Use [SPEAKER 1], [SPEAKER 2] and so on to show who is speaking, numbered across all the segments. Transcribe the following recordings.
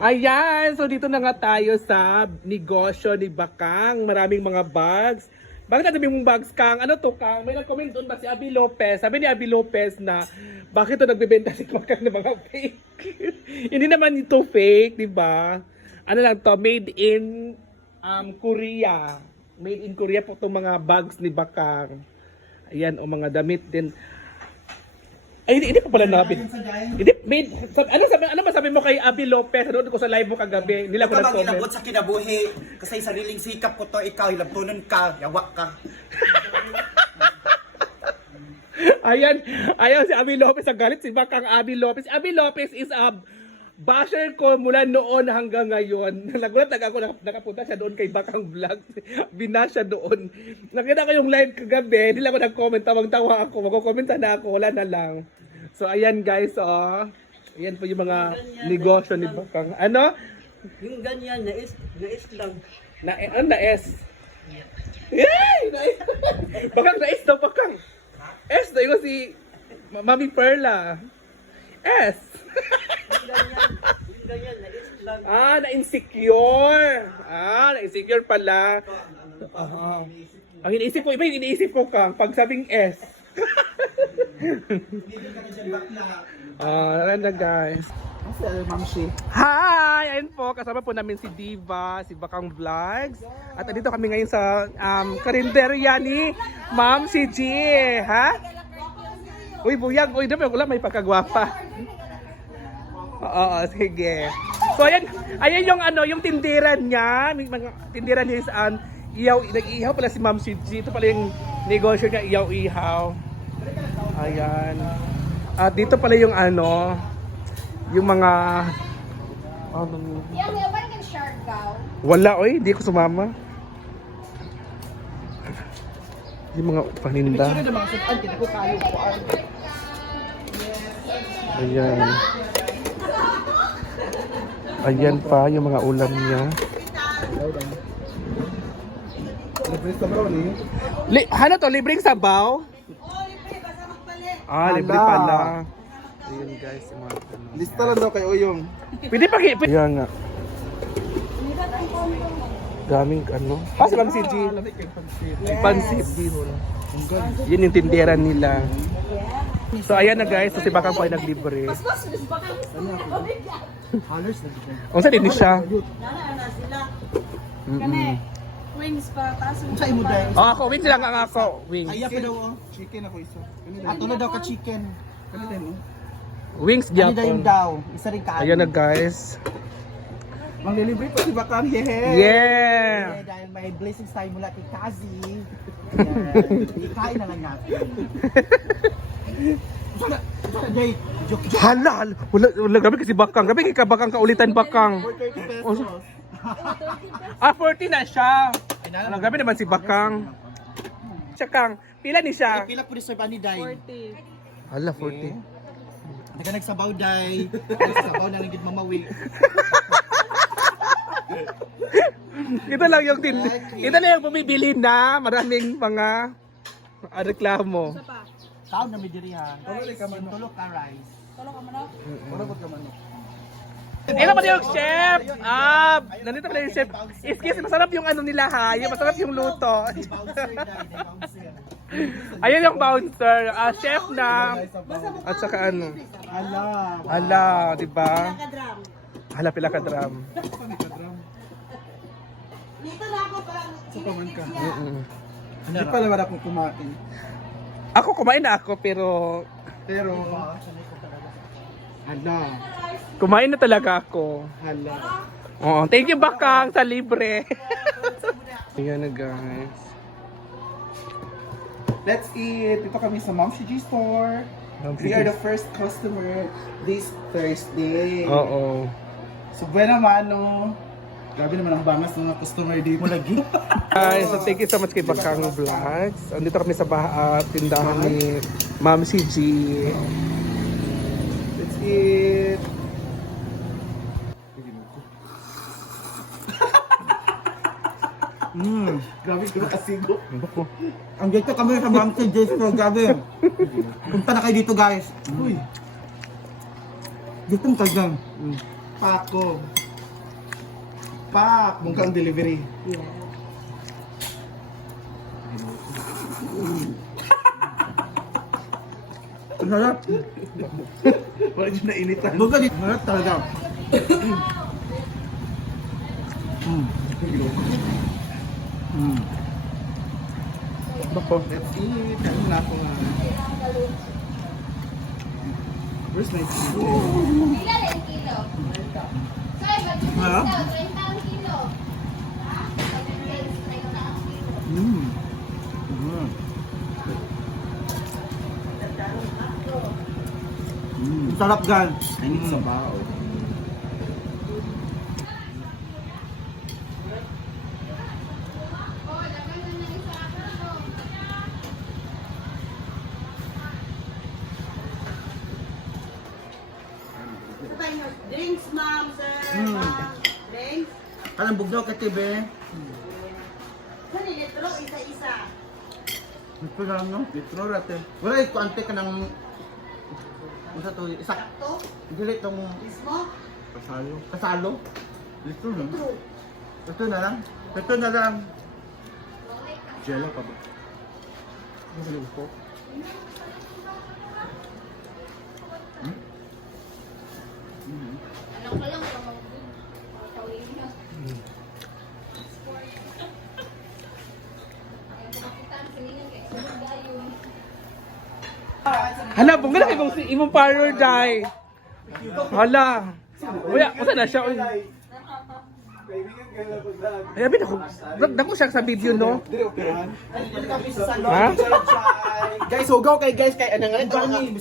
[SPEAKER 1] Ayan, so dito na nga tayo sa negosyo ni Bakang. Maraming mga bags. Bakit dami mong bags, Kang? Ano to, Kang? May nag-comment doon ba si Abby Lopez? Sabi ni Abby Lopez na bakit to nagbebenta si Bakang ng mga fake? Hindi naman ito fake, di ba? Ano lang to, made in um, Korea. Made in Korea po itong mga bags ni Bakang. Ayan, o mga damit din. Ay, hindi, hindi ko pala nabi. Hindi, made, sab, ano, sabi, ano masabi mo kay Abby Lopez? Ano ko sa live mo kagabi? Nila ko
[SPEAKER 2] ang
[SPEAKER 1] nag-comment.
[SPEAKER 2] inabot sa kinabuhi. Kasi sariling sikap ko to, ikaw, hilabtunan ka, yawa ka.
[SPEAKER 1] Ayan, ayan si Abby Lopez ang galit si Bakang Abby Lopez. Abby Lopez is a basher ko mula noon hanggang ngayon. Nagulat na ako nak- nakapunta siya doon kay Bakang Vlog. Binasya doon. Nakita ko yung live kagabi, hindi lang ako nag-comment, tawang-tawa ako. Magko-comment sana ako, wala na lang. So ayan guys, oh. Ayan po yung mga negosyo ni Bakang. Ano?
[SPEAKER 3] Yung ganyan, nais, nais lang.
[SPEAKER 1] Na, ano na S? Yay! Na Bakang na S daw, Bakang. S daw, yung si Ma- Mami Perla. S. Ah, na-insecure. Ah, na-insecure pala. Ah. Ang iniisip ko, iba yung iniisip ko, Kang, pag sabing S. Ah, na guys. Hi! Ayun po, kasama po namin si Diva, si Bakang Vlogs. At andito kami ngayon sa um, karinderya ni Ma'am si G. Ha? Uy, buyag. Uy, dapat wala may pagkagwapa. Oo, sige. So, ayan, ayan yung ano, yung tindiran niya. May mga tindiran niya is um, iyaw, nag-ihaw pala si Ma'am G. Ito pala yung negosyo niya, iyaw-ihaw. Ayan. At dito pala yung ano, yung mga ano,
[SPEAKER 4] Yang yawan kan shark daw.
[SPEAKER 1] wala oy, hindi ko sumama. Yung mga paninda. Ayan. Ayan pa yung mga ulam niya. Li ano to? Libreng sabaw? Ah, libre pala. Ayan guys, yung mga ano.
[SPEAKER 5] Lista lang daw kay Oyong.
[SPEAKER 1] Pwede pa ki... Ayan nga. Daming ano. Ah, si Ma'am si G. Pansit. Yun yung tinderan nila. So ayan na guys, so si Bakang po ay naglibre. Ang sa din siya. Mm-mm.
[SPEAKER 4] Wings pa, taas
[SPEAKER 5] Sa imo dahil.
[SPEAKER 1] Oh, ako, wings lang ang ako. Wings.
[SPEAKER 5] Ay, pa daw oh. Chicken ako isa. Ato na daw ka chicken. Kanila mo.
[SPEAKER 1] Wings
[SPEAKER 5] Ano daw
[SPEAKER 1] Japon.
[SPEAKER 5] yung daw? Isa rin ka.
[SPEAKER 1] Ayan na guys.
[SPEAKER 5] Manglilibre pa si Bakang. Yeah.
[SPEAKER 1] Yeah!
[SPEAKER 5] Dahil may blessings tayo mula kay Kazi. Yan. Ikain na lang natin.
[SPEAKER 1] Hala, hala. Wala, wala, grabe kasi Bakang. Grabe kay ka Bakang kaulitan Bakang.
[SPEAKER 5] For 30 pesos.
[SPEAKER 1] Oh, Ah, 40 na siya. Ano, grabe naman si Bakang. Siya Kang, pila ni siya?
[SPEAKER 5] Pila po ni Sir Bani Day.
[SPEAKER 1] Hala, 40.
[SPEAKER 5] Nagka nagsabaw Day. Nagsabaw na lang gid mamawi.
[SPEAKER 1] Ito lang yung tin ito lang yung bumibili na maraming mga ah, reklamo.
[SPEAKER 5] Tao na may diri ha. Tulog ka rice.
[SPEAKER 1] Ito pa yung chef. Ah, nandito pa yung chef. Excuse, masarap yung ano nila ha. Yung masarap yung luto. Ayun yung bouncer. Ah, chef na. At saka ano.
[SPEAKER 5] Ala.
[SPEAKER 1] Ala, di ba? Hala pila ka drum.
[SPEAKER 5] Sa paman ka. Hindi pala wala akong kumain.
[SPEAKER 1] Ako kumain na ako pero
[SPEAKER 5] Pero, hala,
[SPEAKER 1] kumain na talaga ako.
[SPEAKER 5] hala.
[SPEAKER 1] Oo, thank you Bakang sa libre. Ayan na guys.
[SPEAKER 5] Let's eat. Dito kami sa Mom CG store. We are the first customer this Thursday.
[SPEAKER 1] Oo.
[SPEAKER 5] So, buena mano. Grabe naman ang bangas ng mga customer dito. lagi.
[SPEAKER 1] Guys, so thank you so much kay Bakang Vlogs. Andito kami sa bah- ah, tindahan ni Ma'am si G.
[SPEAKER 5] Let's eat. Mmm, grabe ko kasigo. Ang dito kami sa Mom CG store, grabe. Punta na kayo dito guys. Uy. Dito ka dyan. Pako. Pak, mungkang delivery. Ang sarap.
[SPEAKER 3] Wala dyan na initan.
[SPEAKER 5] Buka dito. Sarap talaga. Mm. Mm.
[SPEAKER 1] Bako.
[SPEAKER 3] Let's eat. Ano na ako nga. Where's my tea?
[SPEAKER 4] Pila rin kilo.
[SPEAKER 5] Ha?
[SPEAKER 4] daw, 30 ang kilo. Ha? Budget days, 30 ang kilo.
[SPEAKER 5] Mm. Mm. Mm. Sarap gan.
[SPEAKER 3] I need sabaw.
[SPEAKER 4] Oh, isa ako.
[SPEAKER 6] Drinks, ma'am, sir.
[SPEAKER 5] Mm.
[SPEAKER 6] ma'am. Drinks.
[SPEAKER 5] Kanang bugnaw ka tibe.
[SPEAKER 6] Sani, litro, isa-isa.
[SPEAKER 5] Ito lang no.
[SPEAKER 3] Litro rate.
[SPEAKER 5] Wala ito ante ka ng Ano to? Isa.
[SPEAKER 6] Sakto.
[SPEAKER 5] Dili itong
[SPEAKER 6] Mismo.
[SPEAKER 3] Pasalo.
[SPEAKER 5] kasalo. Ito no.
[SPEAKER 6] True.
[SPEAKER 5] Ito na lang. Ito na lang.
[SPEAKER 3] Jello pa ba? Ano po?
[SPEAKER 4] Ano ko lang, mga tawin niya. Ayaw ko makita ang sinilang kay Sunod gayon.
[SPEAKER 1] Hala, bunga na si imong parlor dai. Hala. Uya, usa na siya. Ay, abin ako. Dako siya sa video, no? Ha?
[SPEAKER 3] Guys, hugaw kay guys kay ano nga Johnny.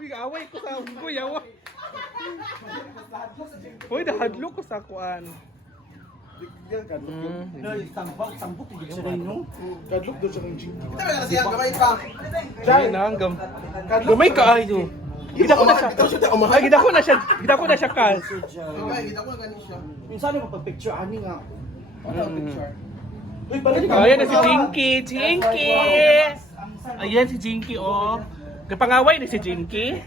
[SPEAKER 1] Uy, away ko sa uy, away. Uy, nahadlok ko sa kuan. Mm.
[SPEAKER 3] Kadlok doon siya ng gym.
[SPEAKER 1] Ay, nanggam. Gamay ka ayo. Gida ko na siya. Ay, gida ko na siya. Gida ko na siya kas.
[SPEAKER 3] Minsan mo pag-picture ani nga. Balik ka.
[SPEAKER 1] Ayan na si Jinky. Jinky! Ayan si Jinky, oh. Kapangaway na si Jinky.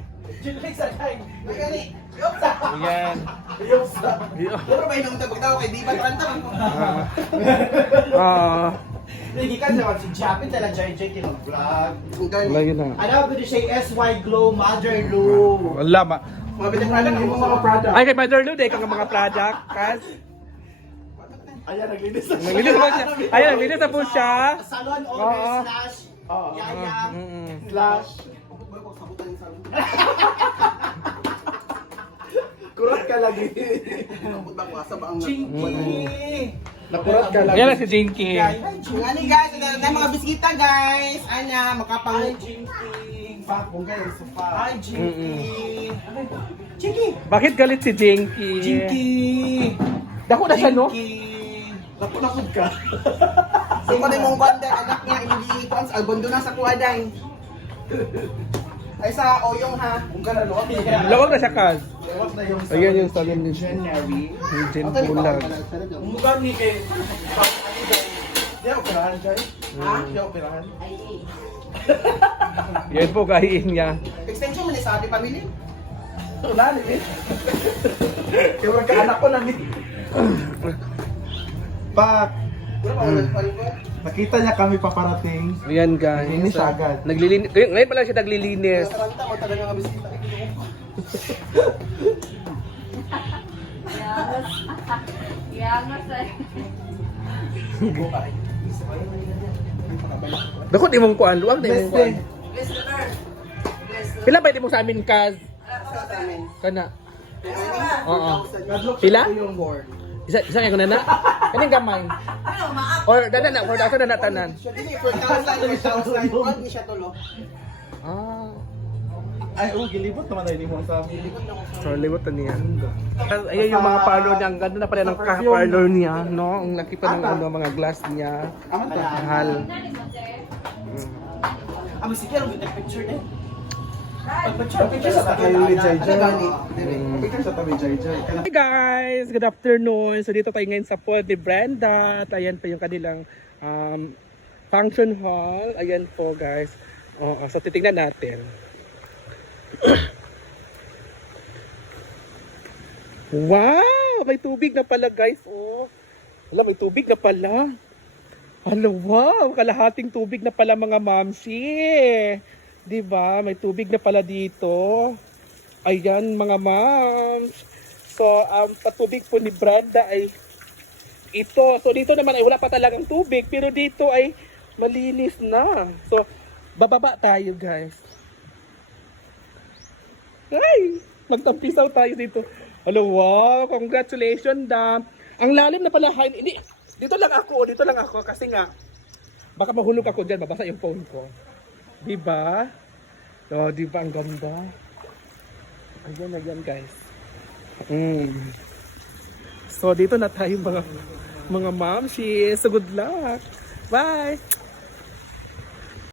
[SPEAKER 1] Ayan.
[SPEAKER 3] Pero ba inong tabag daw kay di ba ranta?
[SPEAKER 1] Ah. Ah.
[SPEAKER 3] Lagi ka naman si Japin tala Jai Jai kilo vlog.
[SPEAKER 1] Wala yun na.
[SPEAKER 3] Ano ba siya SY Glow Mother Lou?
[SPEAKER 1] Wala ma.
[SPEAKER 3] Pinagpradan ang mga product.
[SPEAKER 1] Ay, kay Mother Lou, dahil kang mga product. Kas.
[SPEAKER 3] Ayan, naglinis na
[SPEAKER 1] Naglinis po siya. Ayan, naglinis na po siya.
[SPEAKER 3] Salon
[SPEAKER 1] Oo.
[SPEAKER 3] owner slash Yaya
[SPEAKER 1] Mm-mm.
[SPEAKER 3] slash Kurat ka lagi. Chinky. Nakurat ka lagi.
[SPEAKER 1] Ayan na si Jinky.
[SPEAKER 6] Ano guys, ano na mga biskita guys. Ana, makapang...
[SPEAKER 3] Hi, Jinky. Kung kayo sa fuck. Hi, Jinky.
[SPEAKER 6] Chiki.
[SPEAKER 1] Bakit galit si Jinky?
[SPEAKER 3] Jinky.
[SPEAKER 1] Dako na siya, no?
[SPEAKER 3] Jinky. Nakunakod ka.
[SPEAKER 6] Sino na mong kwanda, anak niya, hindi ko ang albondo na sa kuwaday. Ay sa oyong ha.
[SPEAKER 3] Kung ka na luwag niya.
[SPEAKER 1] Lawag na siya, Kas.
[SPEAKER 3] Luwag na yung
[SPEAKER 1] Ayan yung salon ni
[SPEAKER 3] January.
[SPEAKER 1] Jen Bulag.
[SPEAKER 3] Umugan ni kay Di ako operahan dyan. Ha? Di ako operahan.
[SPEAKER 1] Yan po, kahiin niya.
[SPEAKER 6] Extension mo ni sa ating pamilya.
[SPEAKER 3] Wala ni eh. Kaya wala ka anak ko na ni. Pak,
[SPEAKER 6] Ko.
[SPEAKER 3] nakita niya kami paparating.
[SPEAKER 1] Ayan, guys.
[SPEAKER 3] Naglinis agad.
[SPEAKER 1] Naglilinis. Ngayon ngayon pala siya naglilinis.
[SPEAKER 6] Bisita.
[SPEAKER 4] Yangas ay.
[SPEAKER 1] Bakit di mong kuan? Luwag kuan.
[SPEAKER 6] the
[SPEAKER 1] Pila ba di mo sa amin, Kaz? Kana. Oo. Pila? Isa isa kay na na. Kaning gamay.
[SPEAKER 6] Ano, maak.
[SPEAKER 1] Or dana na, or dasa na tanan.
[SPEAKER 6] 4,000, 4,000. Huwag ni siya tulo.
[SPEAKER 1] Ah.
[SPEAKER 3] Ay, oh, gilibot naman tayo ni mo sa amin.
[SPEAKER 1] So, na niya. Ayan yung mga parlor niya. Ang ganda na pala ng ka-parlor niya, no? Ang laki pa ng ano, mga glass niya. Mahal.
[SPEAKER 3] Ah, sige, ano picture din. Picture, sa tabi ni Jai. Picture sa tabi Jai.
[SPEAKER 1] Hey guys! Good afternoon! So dito tayo ngayon sa pod ni Brenda. At ayan pa yung kanilang um, function hall. Ayan po guys. Oo, so titignan natin. Wow! May tubig na pala guys. Oh. Wala, may tubig na pala. Ano, wow! Kalahating tubig na pala mga mamsi. Di ba? May tubig na pala dito. Ayan mga mams. So, ang patubig po ni Brenda ay ito. So, dito naman ay wala pa talagang tubig. Pero dito ay malinis na. So, bababa tayo guys. Ay! Magtampisaw tayo dito. Hello, wow! Congratulations, da. Ang lalim na pala. Hindi, dito lang ako. Dito lang ako. Kasi nga, baka mahulog ako dyan. Mabasa yung phone ko. Diba? Oh, diba? Ang ganda. Ayan, ayan, guys. Mm. So, dito na tayo mga mga mamshi. So, good luck. Bye!